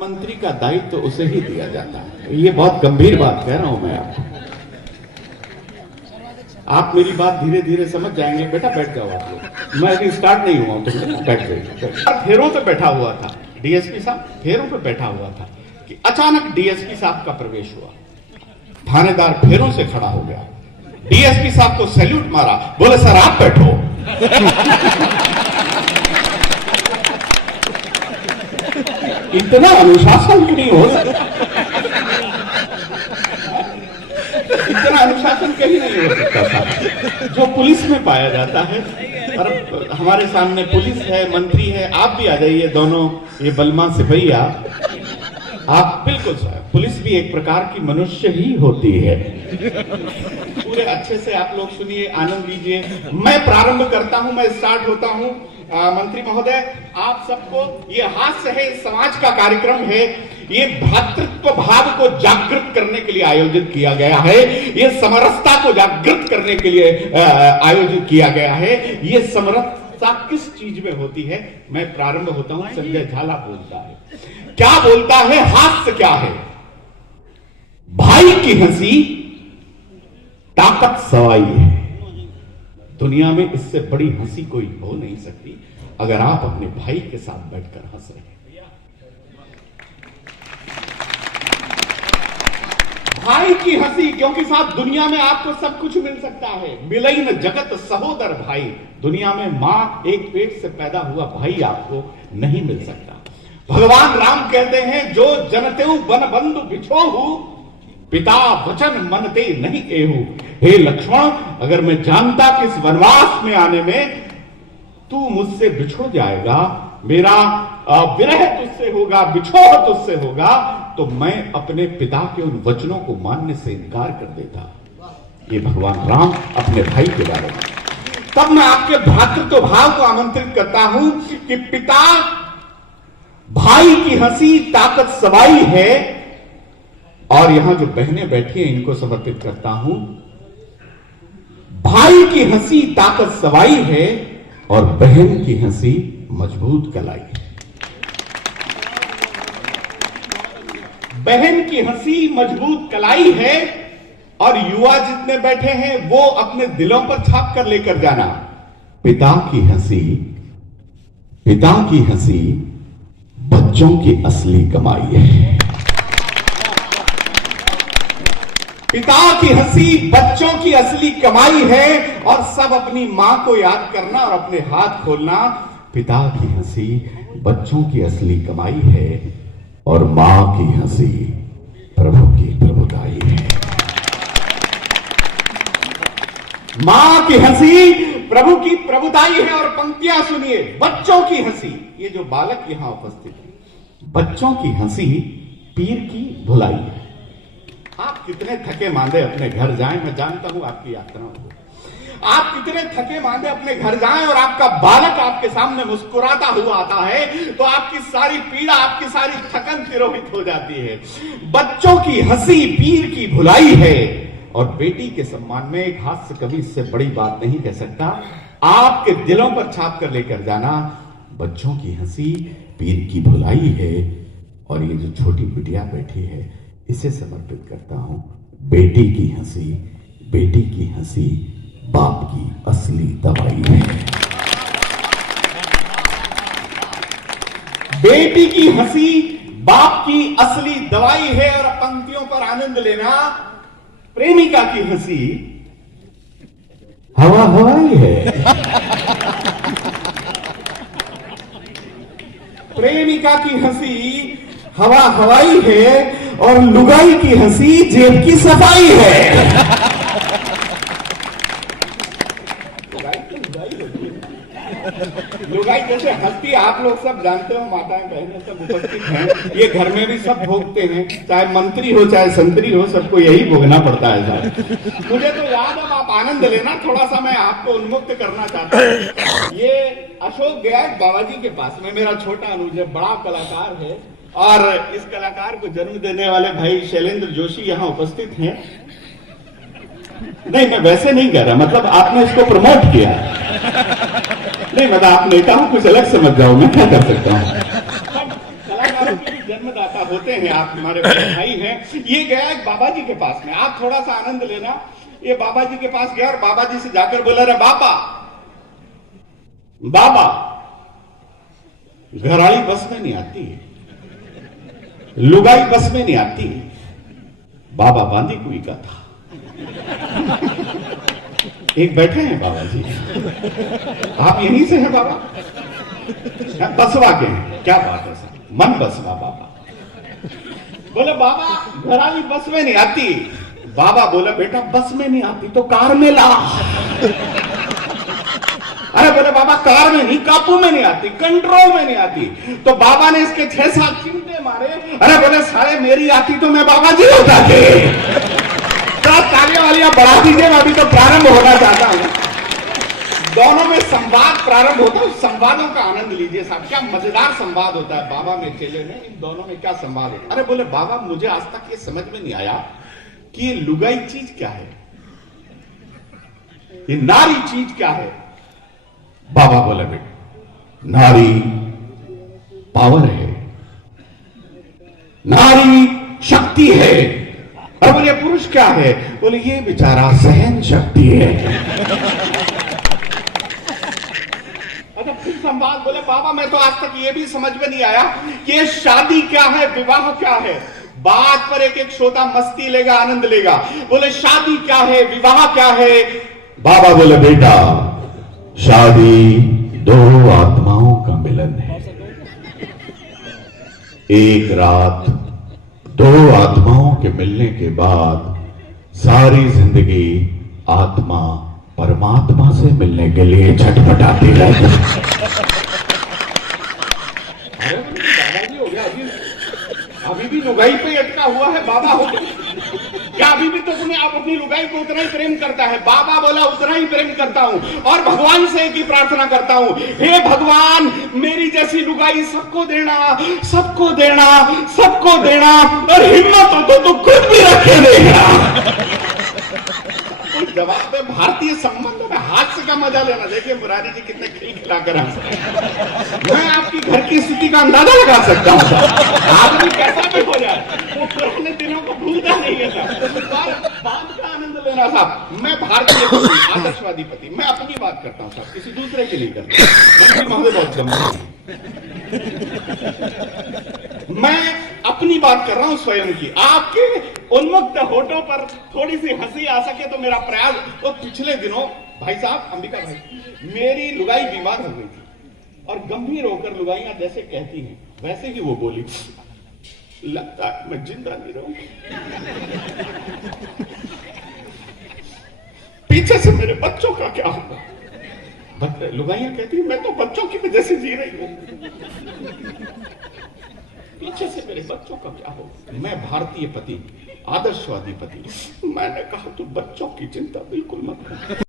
मंत्री का दायित्व तो उसे ही दिया जाता है। ये बहुत गंभीर बात कह रहा हूं मैं आपको। आप मेरी बात धीरे धीरे समझ जाएंगे। बेटा बैठ जाओ आप लोग, मैं अभी स्टार्ट नहीं हुआ हूं, तुम बैठ जाइए। फेरों पे बैठा हुआ था डीएसपी साहब, फेरों पे बैठा हुआ था कि अचानक डीएसपी साहब का प्रवेश हुआ। थानेदार फेरों से खड़ा हो गया, डीएसपी साहब को सैल्यूट मारा, बोले सर आप बैठो। इतना अनुशासन क्यों नहीं हो सकता? इतना अनुशासन कहीं नहीं हो सकता था जो पुलिस में पाया जाता है। और हमारे सामने पुलिस है, मंत्री है, आप भी आ जाइए दोनों, ये बलमा सिपाही आप बिल्कुल सर। पुलिस भी एक प्रकार की मनुष्य ही होती है। पूरे अच्छे से आप लोग सुनिए, आनंद लीजिए। मैं प्रारंभ करता हूं, मैं स्टार्ट होता हूं। मंत्री महोदय, आप सबको, ये हास्य है, इस समाज का कार्यक्रम है, ये भ्रातृत्व भाव को जागृत करने के लिए आयोजित किया गया है, ये समरसता को जागृत करने के लिए आयोजित किया गया है। ये समरसता किस चीज में होती है? मैं प्रारंभ होता हूं। संजय झाला बोलता है, क्या बोलता है? हास्य क्या है? भाई की हंसी ताकत सवाई है। दुनिया में इससे बड़ी हंसी कोई हो नहीं सकती अगर आप अपने भाई के साथ बैठकर हंस रहे हैं। भाई की हंसी, क्योंकि साहब दुनिया में आपको सब कुछ मिल सकता है, मिलई न जगत सहोदर भाई। दुनिया में मां एक पेट से पैदा हुआ भाई आपको नहीं मिल सकता। भगवान राम कहते हैं, जो जनतेऊ बन बंधु बिछोहू, पिता वचन मनते नहीं एहू। हे लक्ष्मण, अगर मैं जानता कि इस वनवास में आने में तू मुझसे बिछुड़ जाएगा, मेरा विरह तुझसे होगा, बिछोह तुझसे होगा, तो मैं अपने पिता के उन वचनों को मानने से इनकार कर देता। ये भगवान राम अपने भाई के बारे में। तब मैं आपके भ्रातृत्व भाव को आमंत्रित करता हूं कि पिता भाई की हंसी ताकत सवाई है। और यहां जो बहनें बैठी हैं इनको समर्पित करता हूं। भाई की हंसी ताकत सवाई है और बहन की हंसी मजबूत कलाई है। बहन की हंसी मजबूत कलाई है। और युवा जितने बैठे हैं वो अपने दिलों पर छाप कर लेकर जाना, पिता की हंसी बच्चों की असली कमाई है। पिता की हंसी बच्चों की असली कमाई है। और सब अपनी मां को याद करना और अपने हाथ खोलना। पिता की हंसी बच्चों की असली कमाई है और मां की हंसी प्रभु की प्रभुताई है। मां की हंसी प्रभु की प्रभुताई है। और पंक्तियां सुनिए, बच्चों की हंसी, ये जो बालक यहां उपस्थित है, बच्चों की हंसी पीर की भुलाई है। आप कितने थके मांदे अपने घर जाएं, मैं जानता हूं आपकी यात्राओं को, आप कितने थके मांदे अपने घर जाएं और आपका बालक आपके सामने मुस्कुराता हुआ आता है तो आपकी सारी पीड़ा, आपकी सारी थकन तिरोहित हो जाती है। बच्चों की हंसी पीर की भुलाई है। और बेटी के सम्मान में एक हास्य कभी इससे बड़ी बात नहीं कह सकता। आपके दिलों पर छाप कर लेकर जाना, बच्चों की हंसी पीर की भुलाई है। और ये जो छोटी बिटिया बैठी है इसे समर्पित करता हूं। बेटी की हंसी बाप की असली दवाई है। बेटी की हंसी बाप की असली दवाई है। और पंक्तियों पर आनंद लेना, प्रेमिका की हंसी हवा हवाई है। प्रेमिका की हंसी हवा हवाई है और लुगाई की हंसी जेब की सफाई है। लुगाई जैसे हंसती आप लोग सब जानते हो, माताएं बहनें सब उपस्थित हैं, ये घर में भी सब भोगते हैं, चाहे मंत्री हो चाहे संतरी हो, सबको यही भोगना पड़ता है साहब। मुझे तो याद, अब आप आनंद लेना, थोड़ा सा मैं आपको उन्मुक्त करना चाहता हूँ। ये अशोक गया बाबाजी के पास में, मेरा छोटा अनुज है, बड़ा कलाकार है। और इस कलाकार को जन्म देने वाले भाई शैलेंद्र जोशी यहाँ उपस्थित हैं। नहीं, मैं वैसे नहीं कह रहा, मतलब आपने इसको प्रमोट किया। नहीं, मतलब आप नेता हूं, कुछ अलग समझ जाओ, मैं क्या कर सकता हूं। कलाकारों की जन्मदाता होते हैं, आप हमारे भाई हैं। ये गया एक बाबा जी के पास में, आप थोड़ा सा आनंद लेना। ये बाबा जी के पास गया और बाबा जी से जाकर बोला, रे बाबा, बाबा घराड़ी बस में नहीं आती, लुगाई बस में नहीं आती, बाबा बांदी कुई का था। एक बैठे हैं बाबा जी, आप यहीं से हैं बाबा? बसवा के हैं, क्या बात है सर, मन बसवा बाबा। बोले बाबा घराड़ी बस में नहीं आती। बाबा बोले बेटा बस में नहीं आती तो कार में ला। अरे बोले बाबा कार में नहीं, काबू में नहीं आती, कंट्रोल में नहीं आती। तो बाबा ने इसके 6-7 चिमटे मारे। अरे बोले सारे मेरी आती तो मैं बाबा जी होता थे। तालियां वालियां बढ़ा दीजिए, मैं अभी तो प्रारंभ होना चाहता हूं। दोनों में संवाद प्रारंभ होता है, संवादों का आनंद लीजिए साहब। क्या मजेदार संवाद होता है बाबा में चेले में, इन दोनों में क्या संवाद होता है। अरे बोले बाबा मुझे आज तक ये समझ में नहीं आया कि ये लुगाई चीज क्या है, ये नारी चीज क्या है। बाबा बोले बेटा नारी पावर है, नारी शक्ति है। और बोले पुरुष क्या है? बोले ये बेचारा सहन शक्ति है। अच्छा फिर संवाद। बोले बाबा मैं तो आज तक ये भी समझ में नहीं आया कि ये शादी क्या है, विवाह क्या है। बात पर एक एक श्रोता मस्ती लेगा, आनंद लेगा। बोले शादी क्या है, विवाह क्या है। बाबा बोले बेटा शादी 2 आत्माओं का मिलन है। एक रात 2 आत्माओं के मिलने के बाद सारी जिंदगी आत्मा परमात्मा से मिलने के लिए छटपटाती रहती। दादाजी हो गया, अभी भी लुगाई पे अटका हुआ है। बाबा हो क्या अभी भी तो तुम्हें आप अपनी लुगाई को उतना ही प्रेम करता है? बाबा बोला उतना ही प्रेम करता हूं और भगवान से एक ही प्रार्थना करता हूं, हे भगवान मेरी जैसी लुगाई सबको देना, सबको देना, सबको देना, और हिम्मत हो तो तू खुद भी रखे देगा। जवाब है भारतीय संबंधों में हास्य का मजा लेना। देखिए मुरारी जी कितने खिलखिला कर मैं आपकी घर की स्थिति का अंदाजा लगा सकता हूँ। आदमी कैसा भी हो जाए वो पुराने दिनों को भूलता नहीं है साहब। बात का आनंद लेना साहब। मैं भारतीय पति, आदर्शवादी पति, मैं अपनी बात करता हूँ साहब, किसी दूसरे के लिए करता हूँ। बहुत गंभीर, मैं अपनी बात कर रहा हूं स्वयं की। आपके उन्मुक्त होठों पर थोड़ी सी हंसी आ सके तो मेरा प्रयास। तो पिछले दिनों भाई साहब, अंबिका भाई, मेरी लुगाई बीमार हो गई थी और गंभीर होकर लुगाइयां जैसे कहती हैं वैसे ही वो बोली, लगता है मैं जिंदा नहीं रहूंगी। पीछे से मेरे बच्चों का क्या होगा? लुगाइयां कहती मैं तो बच्चों की वजह से जी रही हूं, पीछे से मेरे बच्चों का क्या हो। मैं भारतीय पति, आदर्शवादी पति, मैंने कहा तू बच्चों की चिंता बिल्कुल मत कर।